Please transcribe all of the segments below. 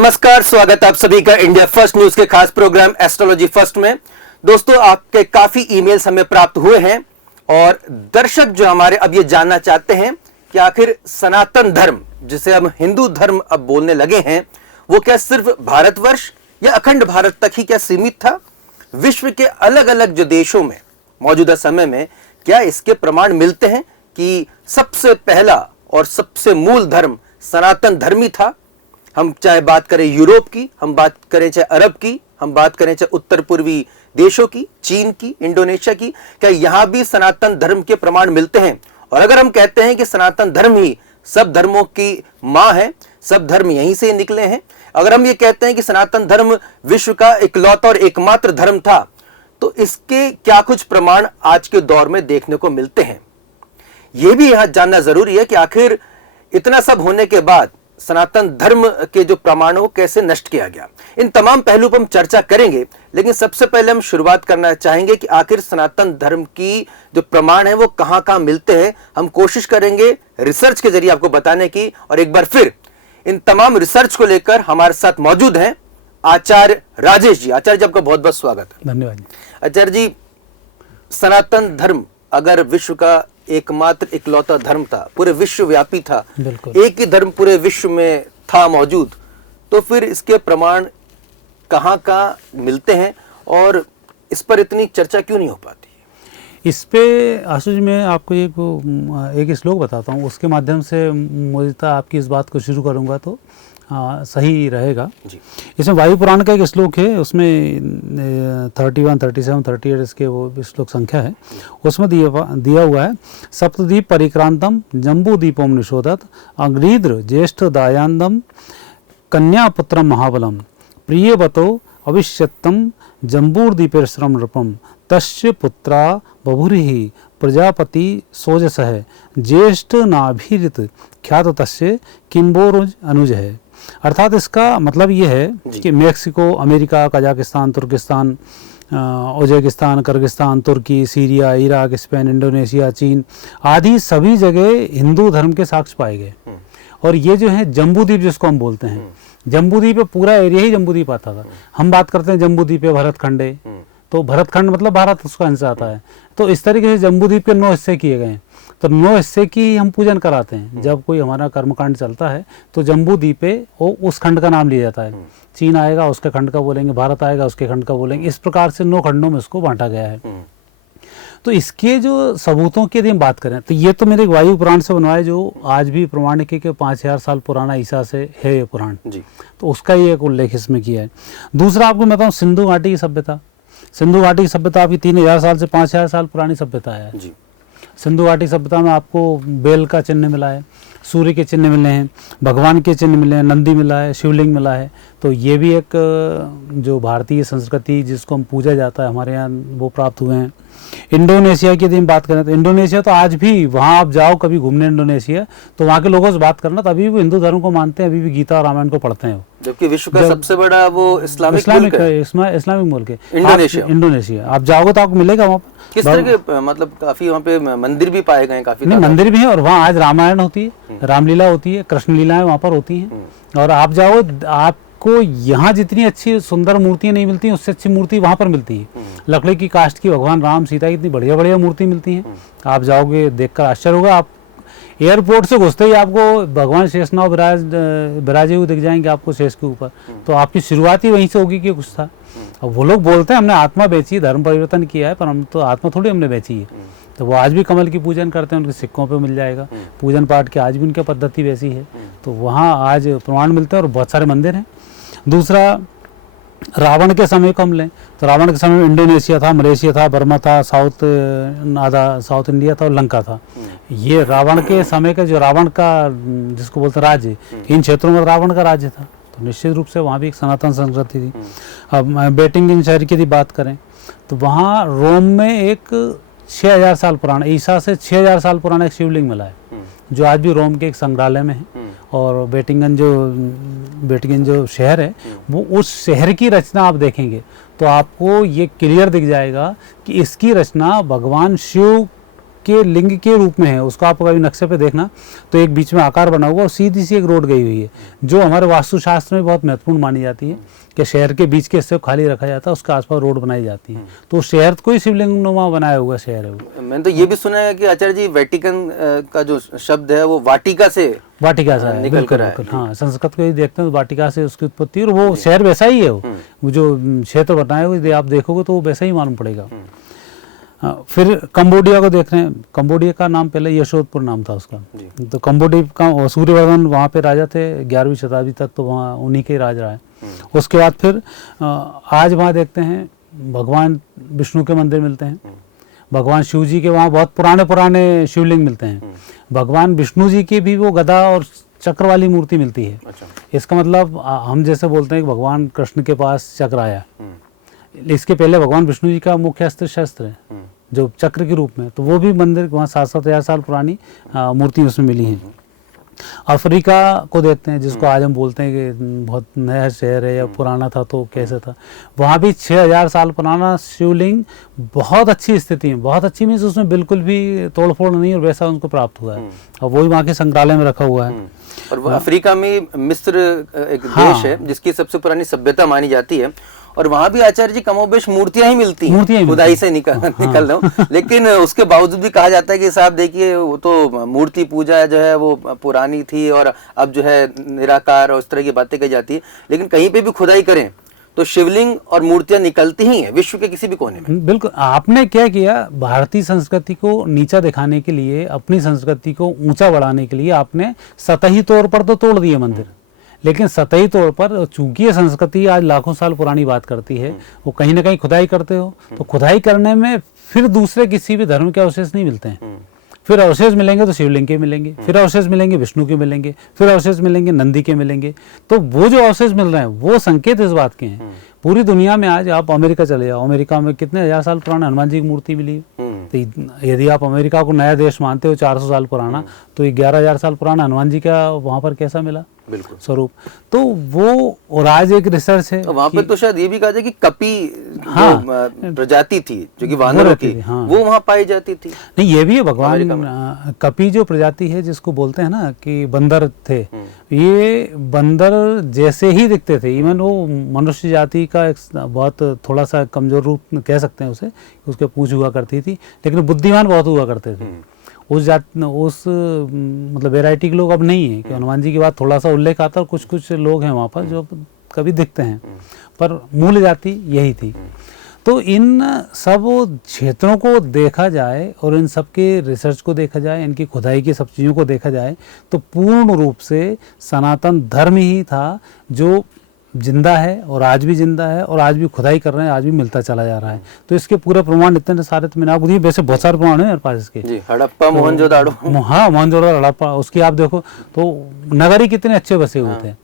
नमस्कार, स्वागत आप सभी का इंडिया फर्स्ट न्यूज के खास प्रोग्राम एस्ट्रोलॉजी फर्स्ट में। दोस्तों, आपके काफी ईमेल्स हमें प्राप्त हुए हैं और दर्शक जो हमारे अब ये जानना चाहते हैं कि आखिर सनातन धर्म, जिसे हम हिंदू धर्म अब बोलने लगे हैं, वो क्या सिर्फ भारतवर्ष या अखंड भारत तक ही क्या सीमित था? विश्व के अलग अलग जो देशों में मौजूदा समय में क्या इसके प्रमाण मिलते हैं कि सबसे पहला और सबसे मूल धर्म सनातन धर्म ही था? हम चाहे बात करें यूरोप की, हम बात करें चाहे अरब की, हम बात करें चाहे उत्तर पूर्वी देशों की, चीन की, इंडोनेशिया की, क्या यहां भी सनातन धर्म के प्रमाण मिलते हैं? और अगर हम कहते हैं कि सनातन धर्म ही सब धर्मों की मां है, सब धर्म यहीं से निकले हैं, अगर हम ये कहते हैं कि सनातन धर्म विश्व का इकलौता और एकमात्र धर्म था, तो इसके क्या कुछ प्रमाण आज के दौर में देखने को मिलते हैं? यह भी यहां जानना जरूरी है कि आखिर इतना सब होने के बाद सनातन धर्म के जो प्रमाण हो कैसे नष्ट किया गया। इन तमाम पहलू पर हम चर्चा करेंगे, लेकिन सबसे पहले हम शुरुआत करना चाहेंगे कि आखिर सनातन धर्म की जो प्रमाण है वो कहां कहां मिलते हैं। हम कोशिश करेंगे रिसर्च के जरिए आपको बताने की, और एक बार फिर इन तमाम रिसर्च को लेकर हमारे साथ मौजूद हैं आचार्य राजेश जी। आचार्य जी, आपका बहुत बहुत स्वागत है। धन्यवाद। आचार्य जी, सनातन धर्म अगर विश्व का एकमात्र इकलौता धर्म था, पूरे विश्व व्यापी था, एक ही धर्म पूरे विश्व में था मौजूद, तो फिर इसके प्रमाण कहाँ कहाँ मिलते हैं और इस पर इतनी चर्चा क्यों नहीं हो पाती? इस पे आशुष मैं आपको एक श्लोक बताता हूँ, उसके माध्यम से मुझे आपकी इस बात को शुरू करूँगा तो सही रहेगा जी। इसमें वायु पुराण का एक श्लोक है, उसमें 31, 37, 38 इसके वो श्लोक संख्या है, उसमें दिया हुआ है, सप्तदीप परिक्रांतम जम्बू दीपम निशोधत अग्रीद्र ज्येष्ठ दायांदम कन्यापुत्रम महाबलम प्रियवतो अविश्यत्तम जम्बूर्दीपेश्रम नृपम तस्य पुत्रा बभुरिहि प्रजापति सोजसः ज्येष्ठ नाभिरित ख्यात तस्य किम्बोरुज अनुज है। अर्थात इसका मतलब ये है कि मेक्सिको, अमेरिका, कजाकिस्तान, तुर्किस्तान, उज्बेकिस्तान, किर्गिस्तान, तुर्की, सीरिया, इराक, स्पेन, इंडोनेशिया, चीन आदि सभी जगह हिंदू धर्म के साक्ष्य पाए गए। और ये जो है जम्बूद्वीप जिसको हम बोलते हैं, जम्बूद्वीप पूरा एरिया ही जम्बूद्वीप आता था। हम बात करते हैं जम्बूद्वीप भरतखंड है, तो भरतखंड मतलब भारत उसका अंश आता है। तो इस तरीके से जम्बूद्वीप के 9 हिस्से किए गए, तो 9 हिस्से की हम पूजन कराते हैं। जब कोई हमारा कर्मकांड चलता है तो जम्बूद्वीप पे उस खंड का नाम लिया जाता है। चीन आएगा उसके खंड का बोलेंगे, भारत आएगा उसके खंड का बोलेंगे। इस प्रकार से 9 खंडों में इसको बांटा गया है। तो इसके जो सबूतों की यदि हम बात करें तो ये तो मेरे वायु पुराण से बनवाए, जो आज भी प्रमाणिक है कि 5000 साल पुराना ईसा से है ये पुराण जी। तो उसका ही एक उल्लेख इसमें किया है। दूसरा आपको मैं बताऊँ, सिंधु घाटी की सभ्यता। सिंधु घाटी की सभ्यता आपकी 3000 साल से 5000 साल पुरानी सभ्यता है जी। सिंधु घाटी सभ्यता में आपको बेल का चिन्ह मिला है, सूर्य के चिन्ह मिले हैं, भगवान के चिन्ह मिले हैं, नंदी मिला है, शिवलिंग मिला है। तो ये भी एक जो भारतीय संस्कृति जिसको हम पूजा जाता है हमारे यहाँ, वो प्राप्त हुए हैं। इंडोनेशिया की यदि हम बात करें तो इंडोनेशिया तो आज भी, वहाँ आप जाओ कभी घूमने इंडोनेशिया, तो वहाँ के लोगों से बात करना तो अभी भी हिंदू धर्म को मानते हैं, अभी भी गीता और रामायण को पढ़ते हैं। जबकि विश्व का सबसे बड़ा वो इस्लामिक मुल्क है इंडोनेशिया। आप जाओगे तो आपको मिलेगा वहाँ पर किस तरह के, मतलब काफी वहाँ पे मंदिर भी पाए गए, काफी मंदिर भी है, और वहाँ आज रामायण होती है, रामलीला होती है, कृष्ण लीलाएं वहाँ पर होती हैं। और आप जाओ, आपको यहाँ जितनी अच्छी सुंदर मूर्तियां नहीं मिलती, उससे अच्छी मूर्ति वहाँ पर मिलती है। लकड़ी की काष्ठ की भगवान राम सीता की इतनी बढ़िया बढ़िया मूर्ति मिलती हैं। आप जाओगे देखकर आश्चर्य होगा। आप एयरपोर्ट से घुसते ही आपको भगवान शेषनाग विराजे हुए दिख जाएंगे आपको शेष के ऊपर। तो आपकी शुरुआत ही वहीं से होगी कि कुछ था। अब वो लोग बोलते हैं हमने आत्मा बेची, धर्म परिवर्तन किया है, पर हम तो आत्मा थोड़ी हमने बेची है। तो वो आज भी कमल की पूजन करते हैं, उनके सिक्कों पे मिल जाएगा। पूजन पाठ की आज भी उनकी पद्धति वैसी है। तो वहाँ आज प्रमाण मिलते हैं और बहुत सारे मंदिर हैं। दूसरा, रावण के समय को हम लें तो रावण के समय में इंडोनेशिया था, मलेशिया था, बर्मा था, साउथ इंडिया था और लंका था। ये रावण के समय का जो रावण का जिसको बोलते राज्य, इन क्षेत्रों में रावण का राज्य था। तो निश्चित रूप से वहाँ भी एक सनातन संस्कृति थी। अब बेटिंगन शहर की यदि बात करें तो वहाँ रोम में एक 6000 साल पुराना, ईसा से 6000 साल पुराना एक शिवलिंग मिला है, जो आज भी रोम के एक संग्रहालय में है। और बेटिंगन जो शहर है, वो उस शहर की रचना आप देखेंगे तो आपको ये क्लियर दिख जाएगा कि इसकी रचना भगवान शिव के लिंग के रूप में है, उसको आप कभी नक्शे पे देखना तो एक बीच में आकार बना हुआ और सीधी सी एक रोड गई हुई है, जो हमारे वास्तुशास्त्र में बहुत महत्वपूर्ण मानी जाती है कि शहर के बीच के हिस्से को खाली रखा जाता है, उसके आसपास रोड बनाई जाती है। तो शहर को ही शिवलिंग नुमा बनाया हुआ शहर है वो। मैंने तो ये भी सुना है कि आचार्य जी वेटिकन का जो शब्द है वो वाटिका से है, बिल्कुल बिल्कुल। हाँ, संस्कृत को ही देखते हैं तो वाटिका से उसकी उत्पत्ति, और वो शहर वैसा ही है, वो जो क्षेत्र बनाया हुआ आप देखोगे तो वो वैसा ही मालूम पड़ेगा। फिर कंबोडिया को देख रहे हैं। कंबोडिया का नाम पहले यशोधपुर नाम था उसका। तो कंबोडिया का सूर्यवर्धन वहाँ पे राजा थे 11वीं शताब्दी तक, तो वहाँ उन्हीं के राज रहा है। उसके बाद फिर आज वहाँ देखते हैं भगवान विष्णु के मंदिर मिलते हैं, भगवान शिव जी के वहाँ बहुत पुराने पुराने शिवलिंग मिलते हैं, भगवान विष्णु जी की भी वो गदा और चक्र वाली मूर्ति मिलती है। अच्छा। इसका मतलब हम जैसे बोलते हैं कि भगवान कृष्ण के पास चक्र आया, इसके पहले भगवान विष्णु जी का मुख्य अस्त्र शस्त्र है जो चक्र के रूप में, तो वो भी मंदिर वहाँ 7,000 साल पुरानी मूर्ति उसमें मिली है। अफ्रीका को देखते हैं, जिसको आज हम बोलते हैं कि बहुत नया शहर है या पुराना था तो कैसे था, वहाँ भी 6,000 साल पुराना शिवलिंग बहुत अच्छी स्थिति में, बहुत अच्छी मीन्स उसमें बिल्कुल भी तोड़फोड़ नहीं और वैसा उनको प्राप्त हुआ है, और वही वहाँ के संग्रहालय में रखा हुआ है। और वो अफ्रीका में मिस्र एक देश है जिसकी सबसे पुरानी सभ्यता मानी जाती है, और वहां भी आचार्य जी कमोबेश मूर्तियां ही मिलती हैं, खुदाई से निकल रहा हूँ, लेकिन उसके बावजूद भी कहा जाता है कि साहब देखिए वो तो मूर्ति पूजा जो है वो पुरानी थी और अब जो है निराकार और इस तरह की बातें कही जाती है, लेकिन कहीं पे भी खुदाई करें तो शिवलिंग और मूर्तियां निकलती ही हैं विश्व के किसी भी कोने में। बिल्कुल। आपने क्या किया, भारतीय संस्कृति को नीचा दिखाने के लिए, अपनी संस्कृति को ऊंचा बढ़ाने के लिए आपने सतही तौर पर तो तोड़ दिए मंदिर, लेकिन सतही तौर पर चूंकि ये संस्कृति आज लाखों साल पुरानी बात करती है, वो कहीं ना कहीं खुदाई करते हो तो खुदाई करने में फिर दूसरे किसी भी धर्म के अवशेष नहीं मिलते हैं। फिर अवशेष मिलेंगे तो शिवलिंग के मिलेंगे, फिर अवशेष मिलेंगे विष्णु के मिलेंगे, फिर अवशेष मिलेंगे नंदी के मिलेंगे। तो वो जो अवशेष मिल रहे हैं वो संकेत इस बात के हैं। पूरी दुनिया में आज आप अमेरिका चले जाओ, अमेरिका में कितने 1000 साल पुराना हनुमान जी की मूर्ति मिली है। तो यदि आप अमेरिका को नया देश मानते हो 400 साल पुराना, तो 11,000 साल पुराना हनुमान जी का वहां पर कैसा मिला बिल्कुल स्वरूप। तो वो और आज एक रिसर्च है वहां पे, तो शायद ये भी कहा जाए कि कपी जो प्रजाति थी जो कि वानरों की, वो वहां पाई जाती थी। नहीं, ये भी है भगवान कपी जो प्रजाति है जिसको बोलते हैं ना कि बंदर थे, ये बंदर जैसे ही दिखते थे। इवन वो मनुष्य जाति का एक बहुत थोड़ा सा कमजोर रूप कह सकते हैं उसे, उसके पूंछ हुआ करती थी, लेकिन बुद्धिमान बहुत हुआ करते थे। उस मतलब वैरायटी के लोग अब नहीं है कि हनुमान जी की बात थोड़ा सा उल्लेख आता है, कुछ कुछ लोग हैं वहाँ पर जो कभी दिखते हैं, पर मूल जाति यही थी। तो इन सब क्षेत्रों को देखा जाए और इन सब के रिसर्च को देखा जाए, इनकी खुदाई की सब चीज़ों को देखा जाए, तो पूर्ण रूप से सनातन धर्म ही था जो जिंदा है और आज भी जिंदा है, और आज भी खुदाई कर रहे हैं, आज भी मिलता चला जा रहा है। तो इसके पूरे प्रमाण इतने सारे तो मैंने आपको दिए, वैसे बहुत सारे प्रमाण है मेरे पास इसके। जी, हड़प्पा, मोहनजोदाड़ो। हाँ, मोहनजोदाड़ो, हड़प्पा, उसकी आप देखो तो नगर ही कितने अच्छे बसे हुए थे।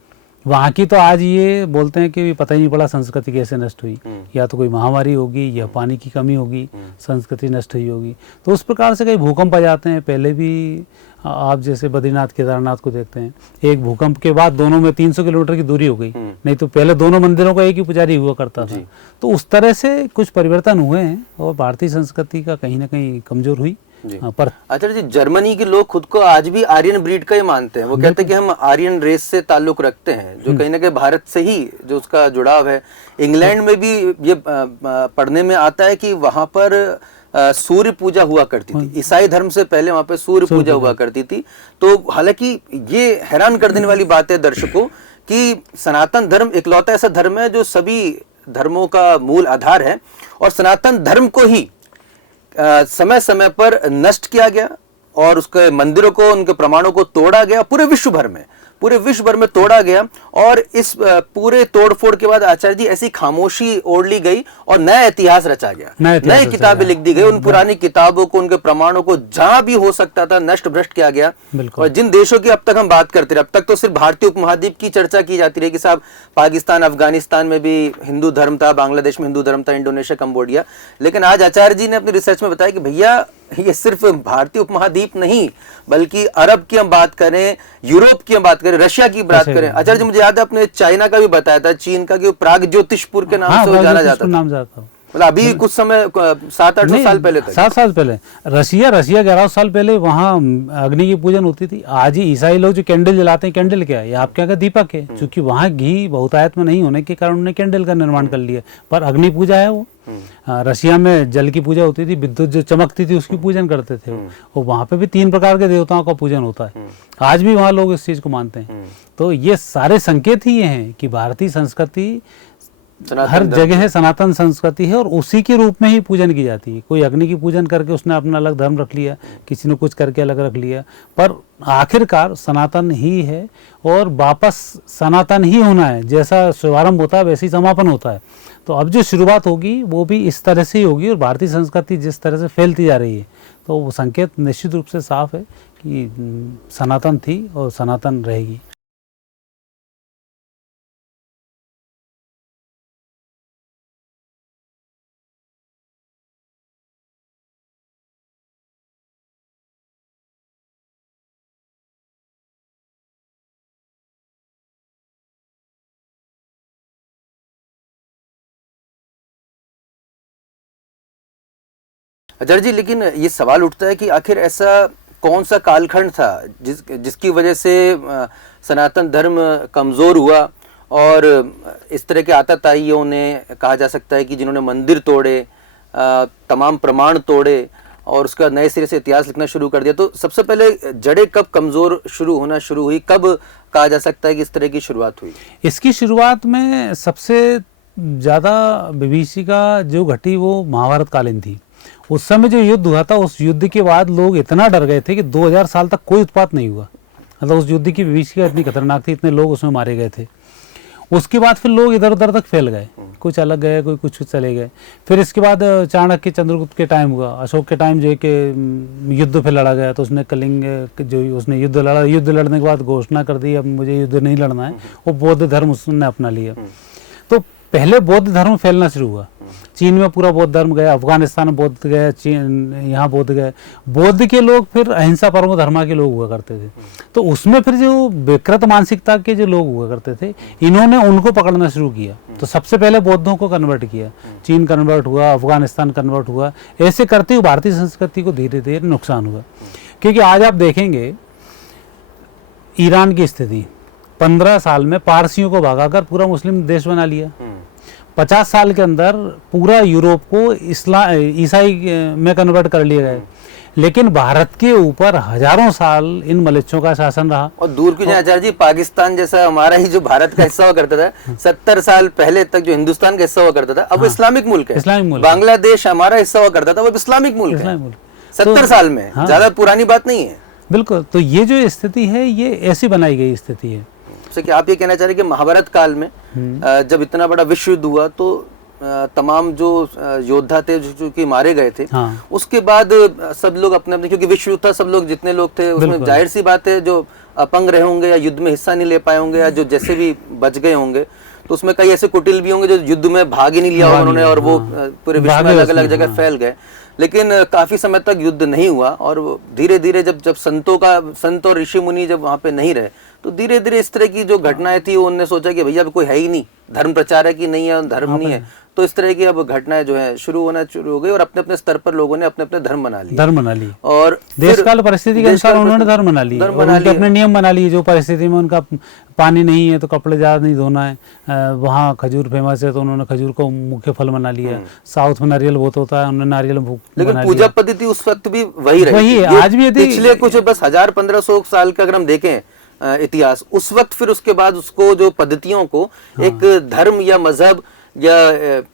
वहाँ की तो आज ये बोलते हैं कि पता ही नहीं पड़ा संस्कृति कैसे नष्ट हुई, या तो कोई महामारी होगी या पानी की कमी होगी, संस्कृति नष्ट हुई होगी। तो उस प्रकार से कई भूकंप आ जाते हैं। पहले भी आप जैसे बद्रीनाथ केदारनाथ को देखते हैं, एक भूकंप के बाद दोनों में 300 किलोमीटर की दूरी हो गई, नहीं तो पहले दोनों मंदिरों का एक ही पुजारी हुआ करता था। तो उस तरह से कुछ परिवर्तन हुए हैं और भारतीय संस्कृति का कहीं ना कहीं कमजोर हुई। पर आचार्य जी, जर्मनी के लोग खुद को आज भी आर्यन ब्रीड का ही मानते हैं। वो कहते हैं कि हम आर्यन रेस से ताल्लुक रखते हैं, जो कहीं ना कहीं भारत से ही जो उसका जुड़ाव है। इंग्लैंड में भी ये पढ़ने में आता है कि वहां पर सूर्य पूजा हुआ करती थी। ईसाई धर्म से पहले वहां पे सूर्य पूजा हुआ करती थी। तो हालांकि ये हैरान कर देने वाली बात है दर्शकों कि सनातन धर्म इकलौता ऐसा धर्म है जो सभी धर्मों का मूल आधार है, और सनातन धर्म को ही समय समय पर नष्ट किया गया और उसके मंदिरों को, उनके प्रमाणों को तोड़ा गया पूरे विश्व भर में तोड़ा गया। और इस पूरे तोड़फोड़ के बाद आचार्य जी ऐसी खामोशी ओढ़ ली गई और नया इतिहास रचा गया, नई किताबें लिख दी गई। उन पुरानी किताबों को, उनके प्रमाणों को जहां भी हो सकता था नष्ट भ्रष्ट किया गया। और जिन देशों की अब तक हम बात करते रहे, अब तक तो सिर्फ भारतीय उपमहाद्वीप की चर्चा की जाती रही कि साहब पाकिस्तान, अफगानिस्तान में भी हिंदू धर्म था, बांग्लादेश में हिंदू धर्म था, इंडोनेशिया, कंबोडिया, लेकिन आज आचार्य जी ने अपनी रिसर्च में बताया कि भैया ये सिर्फ भारतीय उपमहाद्वीप नहीं, बल्कि अरब की हम बात करें, यूरोप की हम बात करें, रशिया की बात करें। आचार्य जी, मुझे याद है आपने चाइना का भी बताया था, चीन का कि प्राग ज्योतिषपुर के नाम से जाना जाता था। मतलब अभी कुछ समय 700-800 साल पहले तक 7 साल पहले रशिया 1100 साल पहले वहाँ अग्नि की पूजन होती थी। आज ही ईसाई लोग जो कैंडल जलाते हैं, कैंडल क्या है, ये आपके यहाँ का दीपक है, क्योंकि वहाँ घी बहुतायत में नहीं होने के कारण उन्होंने कैंडल का निर्माण कर लिया, पर अग्नि पूजा है वो। रशिया में जल की पूजा होती थी, विद्युत जो चमकती थी उसकी पूजन करते थे वो। वहाँ पे भी 3 प्रकार के देवताओं का पूजन होता है, आज भी वहाँ लोग इस चीज़ को मानते हैं। तो ये सारे संकेत ही ये हैं कि भारतीय संस्कृति हर जगह है, सनातन संस्कृति है, और उसी के रूप में ही पूजन की जाती है। कोई अग्नि की पूजन करके उसने अपना अलग धर्म रख लिया, किसी ने कुछ करके अलग रख लिया, पर आखिरकार सनातन ही है और वापस सनातन ही होना है। जैसा शुभारंभ होता है वैसे ही समापन होता है। तो अब जो शुरुआत होगी वो भी इस तरह से ही होगी, और भारतीय संस्कृति जिस तरह से फैलती जा रही है तो वो संकेत निश्चित रूप से साफ है कि सनातन थी और सनातन रहेगी। अजर जी, लेकिन ये सवाल उठता है कि आखिर ऐसा कौन सा कालखंड था जिसकी वजह से सनातन धर्म कमज़ोर हुआ, और इस तरह के आताताइयों ने, कहा जा सकता है कि जिन्होंने मंदिर तोड़े, तमाम प्रमाण तोड़े और उसका नए सिरे से इतिहास लिखना शुरू कर दिया। तो सबसे पहले जड़ें कब कमज़ोर होना शुरू हुई, कब कहा जा सकता है कि इस तरह की शुरुआत हुई? इसकी शुरुआत में सबसे ज़्यादा विभीषिका जो घटी वो महाभारत कालीन थी। उस समय जो युद्ध हुआ था, उस युद्ध के बाद लोग इतना डर गए थे कि 2000 साल तक कोई उत्पात नहीं हुआ। मतलब उस युद्ध की विभीषिका इतनी खतरनाक थी, इतने लोग उसमें मारे गए थे। उसके बाद फिर लोग इधर उधर तक फैल गए, कुछ अलग गए, कोई कुछ चले गए। फिर इसके बाद चाणक्य चंद्रगुप्त के टाइम हुआ, अशोक के टाइम जो है कि युद्ध फिर लड़ा गया, तो उसने कलिंग जो उसने युद्ध लड़ा, युद्ध लड़ने के बाद घोषणा कर दी अब मुझे युद्ध नहीं लड़ना है, वो बौद्ध धर्म उसने अपना लिया। तो पहले बौद्ध धर्म फैलना शुरू हुआ, चीन में पूरा बौद्ध धर्म गया, अफगानिस्तान में बौद्ध गया, चीन यहाँ बौद्ध गए। बौद्ध के लोग फिर अहिंसा परमो धर्मा के लोग हुआ करते थे। तो उसमें फिर जो विकृत मानसिकता के जो लोग हुआ करते थे, इन्होंने उनको पकड़ना शुरू किया। तो सबसे पहले बौद्धों को कन्वर्ट किया, चीन कन्वर्ट हुआ, अफगानिस्तान कन्वर्ट हुआ। ऐसे करते हुए भारतीय संस्कृति को धीरे धीरे नुकसान हुआ। क्योंकि आज आप देखेंगे ईरान की स्थिति, 15 साल में पारसियों को भगाकर पूरा मुस्लिम देश बना लिया। 50 साल के अंदर पूरा यूरोप को ईसाई में कन्वर्ट कर लिया गया। लेकिन भारत के ऊपर हजारों साल इन मलेच्छों का शासन रहा। और दूर क्यों जाए आचार्य जी, पाकिस्तान जैसा हमारा ही जो भारत का हिस्सा हुआ करता था 70 साल पहले तक, जो हिंदुस्तान का हिस्सा हुआ करता था, अब इस्लामिक मुल्क है। इस्लामिक मुल्क। बांग्लादेश हमारा हिस्सा हुआ करता था, वो इस्लामिक मुल्क है। 70 साल में, ज्यादा पुरानी बात नहीं है। बिल्कुल। तो ये जो स्थिति है ये ऐसी बनाई गई स्थिति है। कि आप ये कहना चाह रहे हैं कि महाभारत काल में जब इतना बड़ा विश्व युद्ध हुआ तो तमाम जो योद्धा थे जो कि मारे गए थे, उसके बाद सब लोग अपने अपने, क्योंकि विश्व युद्ध था, सब लोग जितने लोग थे उसमें जाहिर सी बात है जो अपंग रहे होंगे या युद्ध में हिस्सा नहीं ले पाए होंगे या जो जैसे भी बच गए होंगे, तो उसमें कई ऐसे कुटिल भी होंगे जो युद्ध में भाग ही नहीं लिया होगा उन्होंने, और वो पूरे विश्व में अलग अलग जगह फैल गए। लेकिन काफी समय तक युद्ध नहीं हुआ, और धीरे धीरे जब संत और ऋषि मुनि जब वहां पे नहीं रहे, तो धीरे धीरे इस तरह की जो घटनाएं थी उन्होंने सोचा कि भैया कोई है ही नहीं, धर्म प्रचार है कि नहीं है, धर्म नहीं है। तो इस तरह की अब घटनाएं जो है शुरू हो गई, और अपने अपने स्तर पर लोगों ने अपने अपने धर्म बना लिए, और देश काल परिस्थिति के अनुसार उन्होंने धर्म बना लिए, उनके अपने नियम बना लिए। जो परिस्थिति में उनका पानी नहीं है तो कपड़े ज्यादा नहीं धोना है, वहाँ खजूर फेमस है तो उन्होंने खजूर को मुख्य फल बना लिया। साउथ में नारियल बहुत होता है, उन्होंने नारियल लेकिन पूजा पद्धति उस वक्त भी वही रही, आज भी पिछले कुछ बस 1000-1500 साल का अगर हम देखें इतिहास, उस वक्त फिर उसके बाद उसको जो पद्धतियों को एक धर्म या मजहब या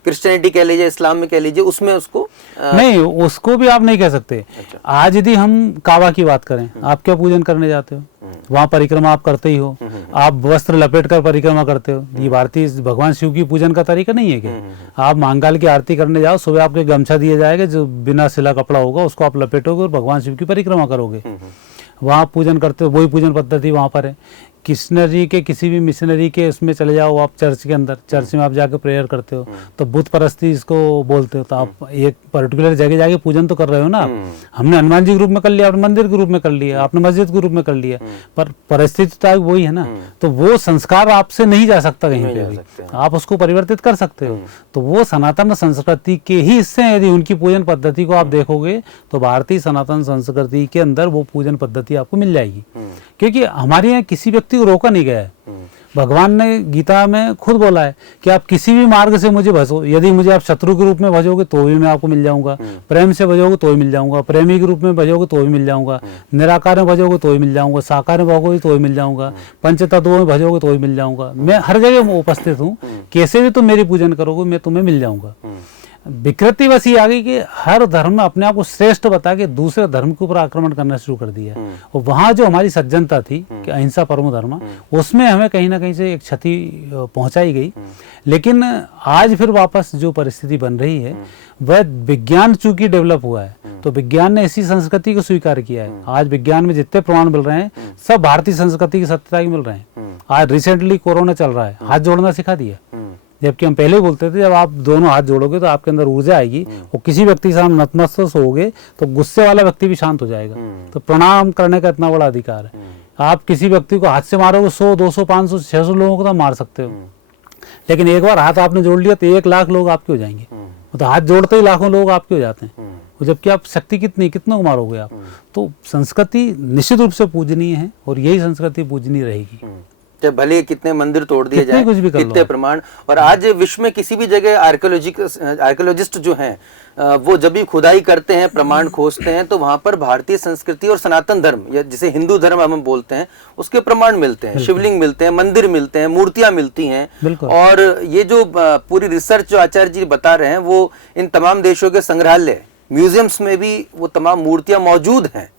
क्रिश्चियनिटी कह लीजिए, इस्लाम में कह लीजिए, उसमें उसको नहीं, उसको भी आप नहीं कह सकते। अच्छा। आज यदि हम काबा की बात करें, आप क्या पूजन करने जाते हो? वहाँ परिक्रमा आप करते ही हो, आप वस्त्र लपेट कर परिक्रमा करते हो। ये भारतीय भगवान शिव की पूजन का तरीका नहीं है क्या? आप महाकाल की आरती करने जाओ, सुबह आपको गमछा दिया जाएगा जो बिना सिला कपड़ा होगा, उसको आप लपेटोगे और भगवान शिव की परिक्रमा करोगे, वहाँ पूजन करते हो। वही पूजन पद्धति वहाँ पर है। कृष्णजी के किसी भी मिशनरी के उसमें चले जाओ, आप चर्च के अंदर, चर्च में आप जाके प्रेयर करते हो तो बुत परस्ती इसको बोलते हो, तो आप एक पर्टिकुलर जगह जाके पूजन तो कर रहे हो ना आप। हमने हनुमान जी के रूप में कर लिया, आपने मंदिर के रूप में कर लिया, आपने मस्जिद के रूप में कर लिया, पर परिस्थिति तो वही है ना। तो वो संस्कार आपसे नहीं जा सकता कहीं पे भी, आप उसको परिवर्तित कर सकते हो। तो वो सनातन संस्कृति के ही हिस्से हैं। यदि उनकी पूजन पद्धति को आप देखोगे तो भारतीय सनातन संस्कृति के अंदर वो पूजन पद्धति आपको मिल जाएगी, क्योंकि हमारे यहाँ किसी व्यक्ति को रोका नहीं गया है। भगवान ने गीता में खुद बोला है कि आप किसी भी मार्ग से मुझे भजो, यदि मुझे आप शत्रु के रूप में भजोगे तो भी मैं आपको मिल जाऊंगा, प्रेम से भजोगे तो भी मिल जाऊंगा, प्रेमी के रूप में भजोगे तो भी मिल जाऊंगा, निराकार में भजोगे तो भी मिल जाऊंगा, साकार में भजोगे तो भी मिल जाऊंगा, पंच तत्वों में भजोगे तो भी मिल जाऊंगा। मैं हर जगह उपस्थित हूँ, कैसे भी तुम मेरी पूजन करोगे मैं तुम्हें मिल जाऊंगा। विकृति बस ये आ गई कि हर धर्म में अपने आप को श्रेष्ठ बता के दूसरे धर्म के ऊपर आक्रमण करना शुरू कर दिया। और वहाँ जो हमारी सज्जनता थी कि अहिंसा परमो धर्म, उसमें हमें कहीं ना कहीं से एक क्षति पहुंचाई गई। लेकिन आज फिर वापस जो परिस्थिति बन रही है वह विज्ञान चूंकि डेवलप हुआ है, तो विज्ञान ने इसी संस्कृति को स्वीकार किया है। आज विज्ञान में जितने प्रमाण मिल रहे हैं सब भारतीय संस्कृति की सत्यता के मिल रहे हैं। आज रिसेंटली कोरोना चल रहा है, हाथ जोड़ना सिखा दिया, जबकि हम पहले बोलते थे जब आप दोनों हाथ जोड़ोगे तो आपके अंदर ऊर्जा आएगी और किसी व्यक्ति के सामने नतमस्तक होगे तो गुस्से वाला व्यक्ति भी शांत हो जाएगा। तो प्रणाम करने का इतना बड़ा अधिकार है। आप किसी व्यक्ति को हाथ से मारोगे 100, 200, 500, 600 लोगों को तो मार सकते हो, लेकिन एक बार हाथ आपने जोड़ लिया तो 1 लाख लोग आपके हो जाएंगे। तो हाथ जोड़ते ही लाखों लोग आपके हो जाते हैं, जबकि आप शक्ति कितनी, कितनों को मारोगे आप। तो संस्कृति निश्चित रूप से पूजनीय है और यही संस्कृति पूजनीय रहेगी, भले कितने मंदिर तोड़ दिए जाए, कितने प्रमाण। और आज विश्व में किसी भी जगह आर्कियोलॉजिस्ट जो हैं वो जब भी खुदाई करते हैं, प्रमाण खोजते हैं, तो वहां पर भारतीय संस्कृति और सनातन धर्म या जिसे हिंदू धर्म हम बोलते हैं उसके प्रमाण मिलते हैं। शिवलिंग मिलते हैं, मंदिर मिलते हैं, मूर्तियां मिलती हैं। और ये जो पूरी रिसर्च जो आचार्य जी बता रहे हैं वो इन तमाम देशों के संग्रहालय, म्यूजियम्स में भी वो तमाम मूर्तियां मौजूद हैं।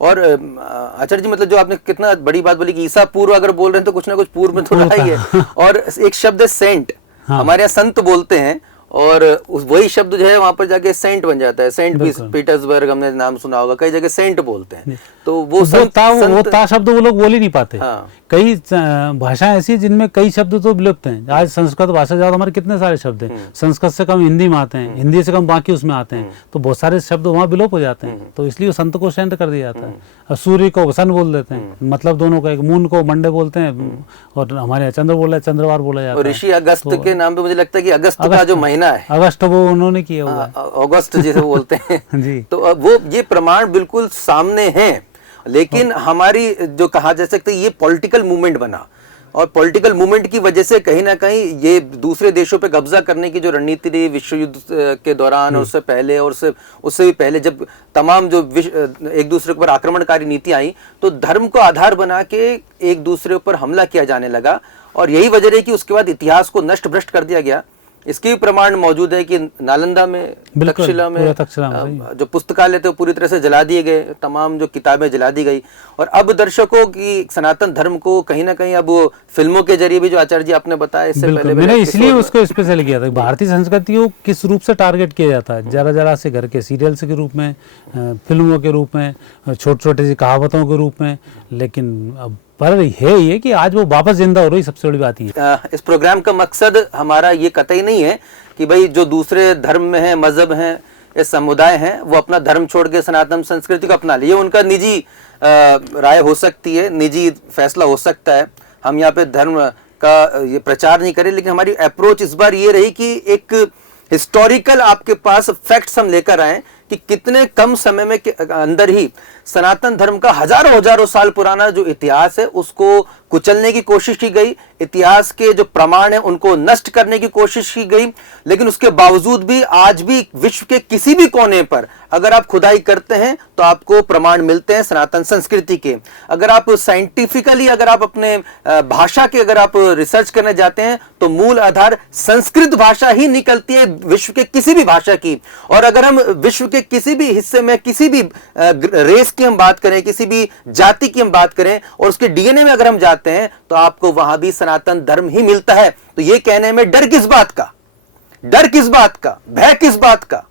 और आचार्य जी मतलब जो आपने कितना बड़ी बात बोली कि ईसा पूर्व अगर बोल रहे हैं तो कुछ ना कुछ पूर्व में तो रहा ही है। और एक शब्द है सेंट, हमारे यहाँ संत बोलते हैं, और वही शब्द जो है वहां पर जाके सेंट बन जाता है। सेंट पीटर्सबर्ग हमने नाम सुना होगा, कई जगह सेंट बोलते हैं। तो वो शब्द वो लोग बोल ही नहीं पाते। कई भाषाएं ऐसी जिनमें कई शब्द तो विलुप्त हैं। आज संस्कृत भाषा ज्यादा, हमारे कितने सारे शब्द हैं, संस्कृत से कम हिंदी में आते हैं, हिंदी से कम बाकी उसमें आते हैं, तो बहुत सारे शब्द वहाँ विलोप हो जाते हैं। तो इसलिए संत को सेंट कर दिया जाता है। और सूर्य को सन बोल देते हैं, मतलब दोनों का, एक मून को मंडे बोलते हैं और हमारे चंद्र बोला, चंद्रवार बोला जाता है। ऋषि अगस्त के नाम पे मुझे लगता है कि अगस्त का जो महीना है, अगस्त वो उन्होंने किया होगा, अगस्त जिसे बोलते हैं जी। तो वो ये प्रमाण बिल्कुल सामने हैं। लेकिन हमारी जो कहा जा सकता है ये पॉलिटिकल मूवमेंट बना, और पॉलिटिकल मूवमेंट की वजह से कहीं ना कहीं ये दूसरे देशों पे कब्जा करने की जो रणनीति रही विश्व युद्ध के दौरान और उससे पहले और उससे भी पहले, जब तमाम जो एक दूसरे के ऊपर आक्रमणकारी नीति आई, तो धर्म को आधार बना के एक दूसरे पर हमला किया जाने लगा। और यही वजह रही कि उसके बाद इतिहास को नष्ट भ्रष्ट कर दिया गया। इसके भी प्रमाण मौजूद है कि नालंदा में, तक्षशिला में जो पुस्तकालय थे पूरी तरह से जला दिए गए, तमाम जो किताबें जला दी गई। और अब दर्शकों की सनातन धर्म को कहीं ना कहीं अब फिल्मों के जरिए भी, जो आचार्य जी आपने बताया इससे पहले, मैंने इसलिए उसको स्पेशल किया था। भारतीय संस्कृति को किस रूप से टारगेट किया जाता है, जरा जरा से घर के सीरियल्स के रूप में, फिल्मों के रूप में, छोटे छोटे सी कहावतों के रूप में। लेकिन अब पर है ये कि आज वो वापस जिंदा हो रही, सबसे बड़ी बात है। इस प्रोग्राम का मकसद हमारा ये कतई नहीं है कि भाई जो दूसरे धर्म में है, मजहब हैं, ये समुदाय हैं, वो अपना धर्म छोड़ के सनातन संस्कृति को अपना ले। ये उनका निजी राय हो सकती है, निजी फैसला हो सकता है। हम यहाँ पे धर्म का ये प्रचार नहीं करें, लेकिन हमारी अप्रोच इस बार ये रही कि एक हिस्टोरिकल आपके पास फैक्ट्स हम लेकर आए कि कितने कम समय में अंदर ही सनातन धर्म का हजारों साल पुराना जो इतिहास है उसको कुचलने की कोशिश की गई। इतिहास के जो प्रमाण है उनको नष्ट करने की कोशिश की गई। लेकिन उसके बावजूद भी आज भी विश्व के किसी भी कोने पर अगर आप खुदाई करते हैं तो आपको प्रमाण मिलते हैं सनातन संस्कृति के। अगर आप साइंटिफिकली, अगर आप अपने भाषा के अगर आप रिसर्च करने जाते हैं तो मूल आधार संस्कृत भाषा ही निकलती है विश्व के किसी भी भाषा की। और अगर हम विश्व के किसी भी हिस्से में किसी भी रेस की हम बात करें, किसी भी जाति की हम बात करें और उसके डीएनए में अगर हम जाते हैं तो आपको वहां भी सनातन धर्म ही मिलता है। तो ये कहने में डर किस बात का, डर किस बात का, भय किस बात का?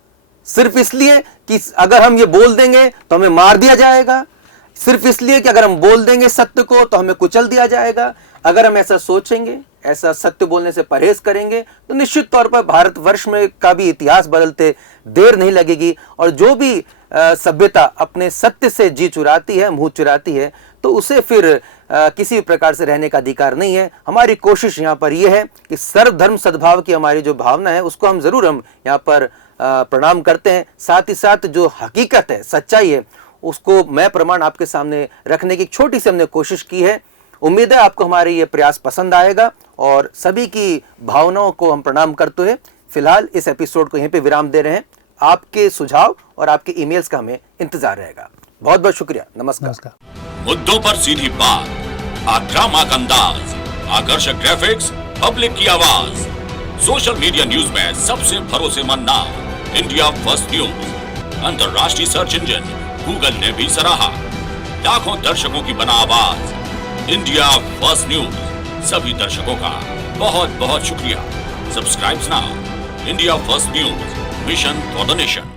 सिर्फ इसलिए कि अगर हम ये बोल देंगे तो हमें मार दिया जाएगा, सिर्फ इसलिए कि अगर हम बोल देंगे सत्य को तो हमें कुचल दिया जाएगा। अगर हम ऐसा सोचेंगे, ऐसा सत्य बोलने से परहेज करेंगे, तो निश्चित तौर पर भारतवर्ष में का भी इतिहास बदलते देर नहीं लगेगी। और जो भी सभ्यता अपने सत्य से जी चुराती है, मुंह चुराती है, तो उसे फिर किसी प्रकार से रहने का अधिकार नहीं है। हमारी कोशिश यहाँ पर यह है कि सर्वधर्म सद्भाव की हमारी जो भावना है उसको हम जरूर हम यहाँ पर प्रणाम करते हैं। साथ ही साथ जो हकीकत है, सच्चाई है, उसको मैं प्रमाण आपके सामने रखने की एक छोटी सी हमने कोशिश की है। उम्मीद है आपको हमारे ये प्रयास पसंद आएगा और सभी की भावनाओं को हम प्रणाम करते हुए फिलहाल इस एपिसोड को यहीं पे विराम दे रहे हैं। आपके सुझाव और आपके ईमेल्स का हमें इंतजार रहेगा। बहुत बहुत शुक्रिया। नमस्कार। मुद्दों पर सीधी बात, आक्रामक अंदाज, आकर्षक ग्राफिक्स, पब्लिक की आवाज। सोशल मीडिया न्यूज में सबसे भरोसेमंद नाम, इंडिया फर्स्ट न्यूज। अंतर्राष्ट्रीय सर्च इंजन गूगल ने भी सराहा। लाखों दर्शकों की बना आवाज, इंडिया फर्स्ट न्यूज। सभी दर्शकों का बहुत बहुत शुक्रिया। Subscribe now. India first news, mission for the nation.